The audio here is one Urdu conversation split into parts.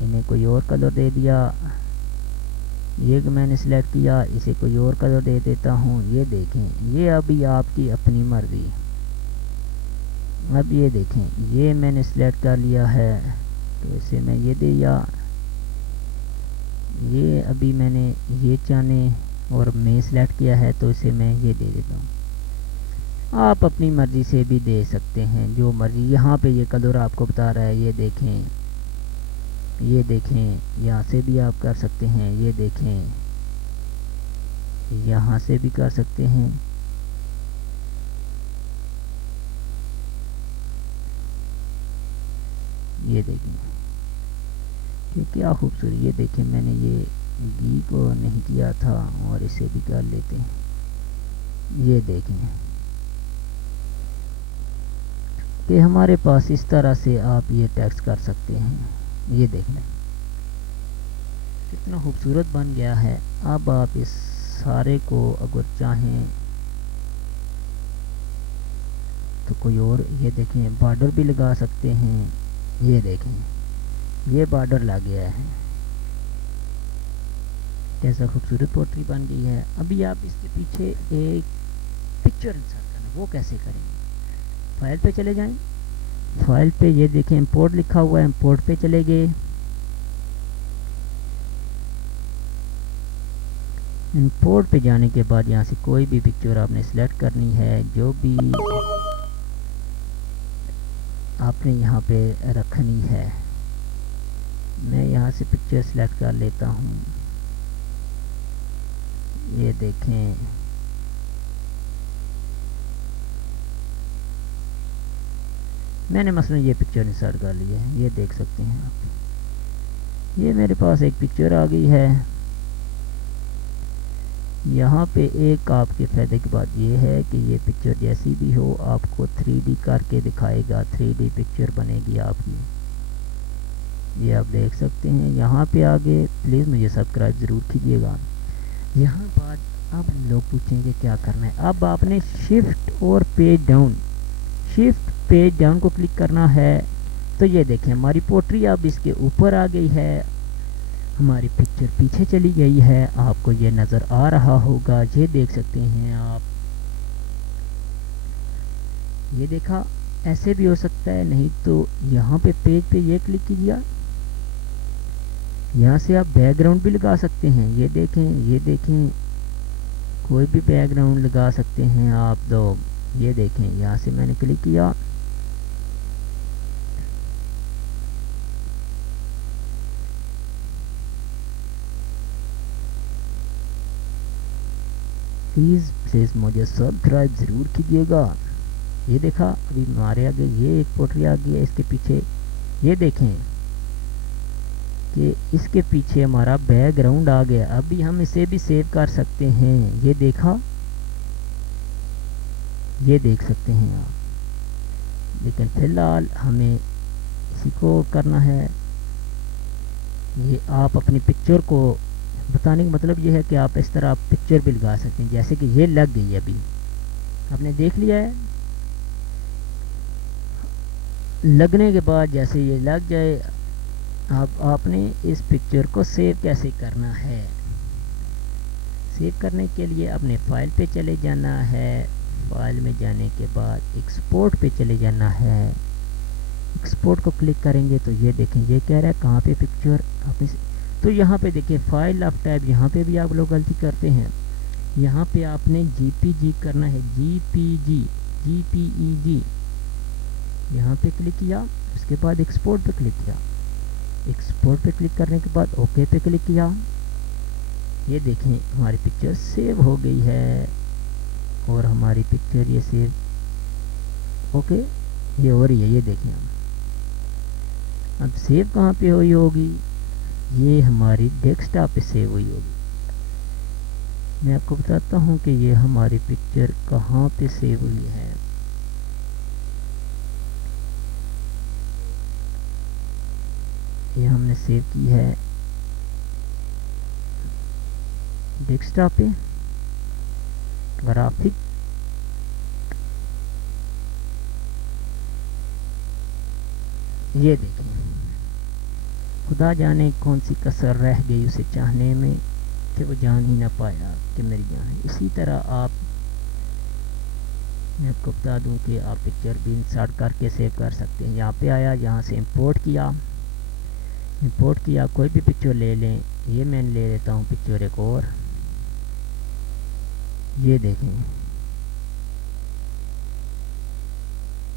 انہیں کوئی اور کلر دے دیا، یہ کہ میں نے سلیکٹ کیا، اسے کوئی اور کلر دے دیتا ہوں. یہ دیکھیں یہ ابھی آپ کی اپنی مرضی. اب یہ دیکھیں یہ میں نے سلیکٹ کر لیا ہے تو اسے میں یہ دیا. یہ ابھی میں نے یہ چانے اور میں سلیکٹ کیا ہے تو اسے میں یہ دے دیتا ہوں. آپ اپنی مرضی سے بھی دے سکتے ہیں جو مرضی. یہاں پہ یہ کلر آپ کو بتا رہا ہے، یہ دیکھیں، یہ دیکھیں یہاں سے بھی آپ کر سکتے ہیں. یہ دیکھیں یہاں سے بھی کر سکتے ہیں. یہ دیکھیں کہ کیا خوبصورت. یہ دیکھیں میں نے یہ گھی کو نہیں کیا تھا اور اسے بھی کر لیتے ہیں. یہ دیکھیں کہ ہمارے پاس اس طرح سے آپ یہ ٹیکسٹ کر سکتے ہیں. یہ دیکھیں کتنا خوبصورت بن گیا ہے. اب آپ اس سارے کو اگر چاہیں تو کوئی اور، یہ دیکھیں بارڈر بھی لگا سکتے ہیں. یہ دیکھیں یہ بارڈر لگ گیا ہے، کیسا خوبصورت پوٹری بن گئی ہے. ابھی آپ اس کے پیچھے ایک پکچر انسرٹ کرنا، وہ کیسے کریں؟ فائل پہ چلے جائیں، فائل پہ یہ دیکھیں امپورٹ لکھا ہوا ہے، امپورٹ پہ چلے گئے. امپورٹ پہ جانے کے بعد یہاں سے کوئی بھی پکچر آپ نے سلیکٹ کرنی ہے جو بھی آپ نے یہاں پہ رکھنی ہے. میں یہاں سے پکچر سلیکٹ کر لیتا ہوں. یہ دیکھیں میں نے مثلا یہ پکچر انسرٹ کر لی ہے، یہ دیکھ سکتے ہیں آپ. یہ میرے پاس ایک پکچر آ گئی ہے. یہاں پہ ایک آپ کے فائدے کی بات یہ ہے کہ یہ پکچر جیسی بھی ہو آپ کو 3D کر کے دکھائے گا. 3D پکچر بنے گی آپ کی. یہ آپ دیکھ سکتے ہیں. یہاں پہ آگے پلیز مجھے سبسکرائب ضرور کیجیے گا. یہاں بعد اب لوگ پوچھیں گے کیا کرنا ہے. اب آپ نے شفٹ اور page down, shift page down کو کلک کرنا ہے تو یہ دیکھیں ہماری پوٹری اب اس کے اوپر آ گئی ہے، ہماری پکچر پیچھے چلی گئی ہے. آپ کو یہ نظر آ رہا ہوگا، یہ دیکھ سکتے ہیں آپ. یہ دیکھا ایسے بھی ہو سکتا ہے، نہیں تو یہاں پہ پیج پہ یہ کلک کیجیے. یہاں سے آپ بیک گراؤنڈ بھی لگا سکتے ہیں. یہ دیکھیں، یہ دیکھیں کوئی بھی بیک گراؤنڈ لگا سکتے ہیں آپ لوگ. یہ دیکھیں یہاں سے میں نے کلک کیا. پلیز مجھے سبسکرائب ضرور کیجیے گا. یہ دیکھا ابھی ہمارے آگے یہ ایک پوٹری آ گئی ہے، اس کے پیچھے یہ دیکھیں کہ اس کے پیچھے ہمارا بیک گراؤنڈ آ گیا. ابھی ہم اسے بھی سیو کر سکتے ہیں. یہ دیکھا، یہ دیکھ سکتے ہیں آپ. لیکن فی الحال ہمیں اسی کو کرنا ہے. یہ آپ اپنی پکچر کو بتانے کا مطلب یہ ہے کہ آپ اس طرح پکچر بھی لگا سکتے ہیں. جیسے کہ یہ لگ گئی ہے، ابھی آپ نے دیکھ لیا ہے. لگنے کے بعد جیسے یہ لگ جائے، اب آپ نے اس پکچر کو سیو کیسے کرنا ہے. سیو کرنے کے لیے اپنے فائل پہ چلے جانا ہے. فائل میں جانے کے بعد ایکسپورٹ پہ چلے جانا ہے. ایکسپورٹ کو کلک کریں گے تو یہ دیکھیں یہ کہہ رہا ہے کہاں پہ پکچر آپ تو یہاں پہ دیکھیں فائل آف ٹیب. یہاں پہ بھی آپ لوگ غلطی کرتے ہیں. یہاں پہ آپ نے جی پی جی کرنا ہے، جی پی جی، جی پی ای جی. یہاں پہ کلک کیا، اس کے بعد ایکسپورٹ پہ کلک کیا. ایکسپورٹ پہ کلک کرنے کے بعد اوکے پہ کلک کیا. یہ دیکھیں ہماری پکچر سیو ہو گئی ہے اور ہماری پکچر یہ سیو اوکے یہ ہو رہی ہے. یہ دیکھیں اب سیو کہاں پہ ہوئی ہوگی؟ یہ ہماری ڈیسک ٹاپ پہ سیو ہوئی ہوگی. میں آپ کو بتاتا ہوں کہ یہ ہماری پکچر کہاں پہ سیو ہوئی ہے. یہ ہم نے سیو کی ہے ڈیسک ٹاپ پہ. گرافک یہ دیکھیں خدا جانے کون سی کسر رہ گئی اسے چاہنے میں کہ وہ جان ہی نہ پایا کہ میری جان ہے. اسی طرح میں آپ کو بتا دوں کہ آپ پکچر بھی انسرٹ کر کے سیو کر سکتے ہیں. یہاں پہ آیا, یہاں سے امپورٹ کیا کوئی بھی پکچر لے لیں. یہ میں لے لیتا ہوں پکچر ایک اور, یہ دیکھیں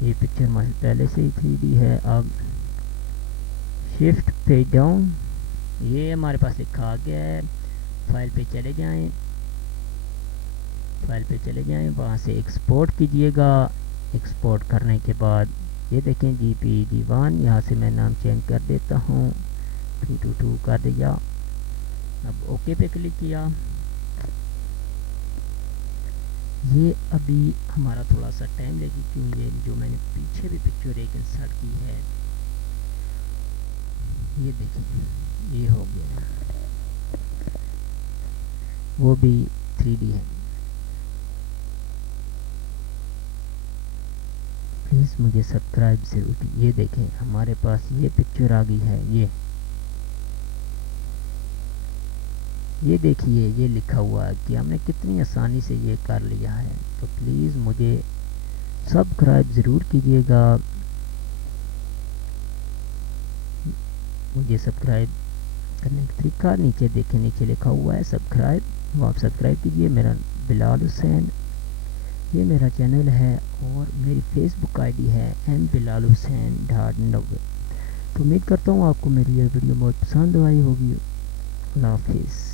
یہ پکچر پہلے سے ہی 3D ہے. اب شفٹ پیج ڈاؤن, یہ ہمارے پاس لکھا آ گیا ہے. فائل پہ چلے جائیں, وہاں سے ایکسپورٹ کیجئے گا. ایکسپورٹ کرنے کے بعد یہ دیکھیں GPG1, یہاں سے میں نام چینج کر دیتا ہوں, 222 کر دیا. اب اوکے پہ کلک کیا. یہ ابھی ہمارا تھوڑا سا ٹائم لے گی, کیوں یہ جو میں نے پیچھے بھی پکچر ایک انسرٹ کی ہے, یہ دیکھیں یہ ہو گیا, وہ بھی 3D ہے. پلیز مجھے سبسکرائب ضرور. یہ دیکھیں ہمارے پاس یہ پکچر آ گئی ہے. یہ دیکھیے یہ لکھا ہوا ہے کہ ہم نے کتنی آسانی سے یہ کر لیا ہے. تو پلیز مجھے سبسکرائب ضرور کیجیے گا. مجھے سبسکرائب کرنے کا طریقہ نیچے دیکھیں, نیچے لکھا ہوا ہے سبسکرائب, وہ آپ سبسکرائب کیجیے. میرا بلال حسین یہ میرا چینل ہے, اور میری فیس بک آئی ڈی ہے mblalhussein.90. تو امید کرتا ہوں آپ کو میری یہ ویڈیو بہت پسند آئی ہوگی. اللہ حافظ.